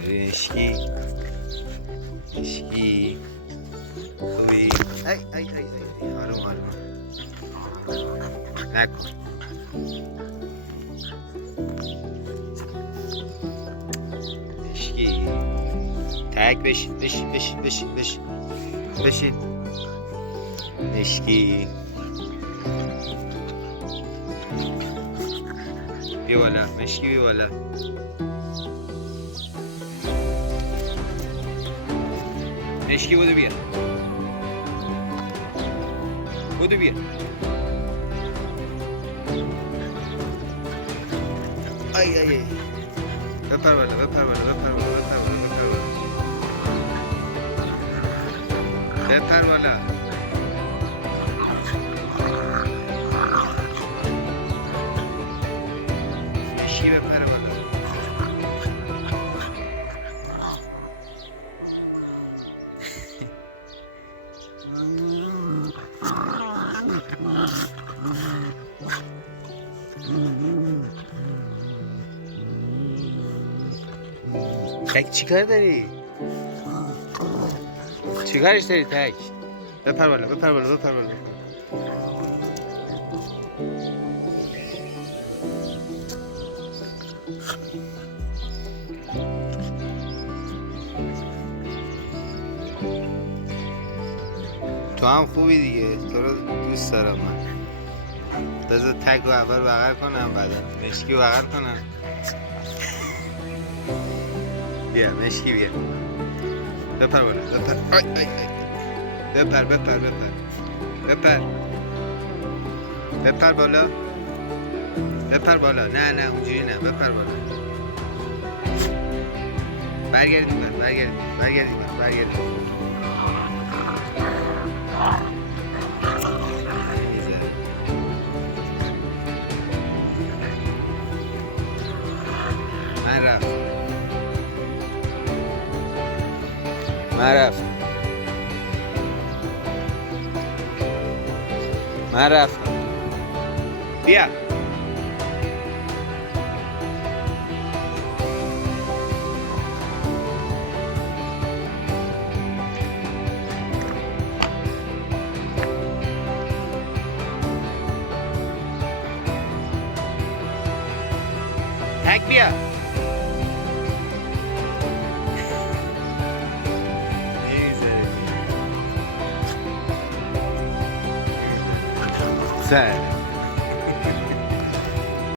مشکی مشکی خوبی. ای آروم آروم نکن. مشکی تک بشین بشین بشین بشین بشین بشین. مشکی بیا بالا. مشکی بیا بالا. مشکی بودو بیا. بودو بیا. ای بپر بالا بپر بالا بپر بالا بپر بالا بپر بالا. مشکی بپر بالا. تک چی کار داری؟ چی کارش داری تک؟ بپر بالا بپر بالا بپر بالا. تو هم خوبی دیگه. تو رو دوست دارم من. بذار تک رو اول بغل کنم بعدا مشکی رو بغل کنم. بیا مشکی بیا. بپر بالا بپر. ای بپر بپر بپر بپر بپر بالا. بپر بالا. نه اونجوری نه. بپر بالا. برگردید من برگردید من رفتم. بیا تک بیا. سر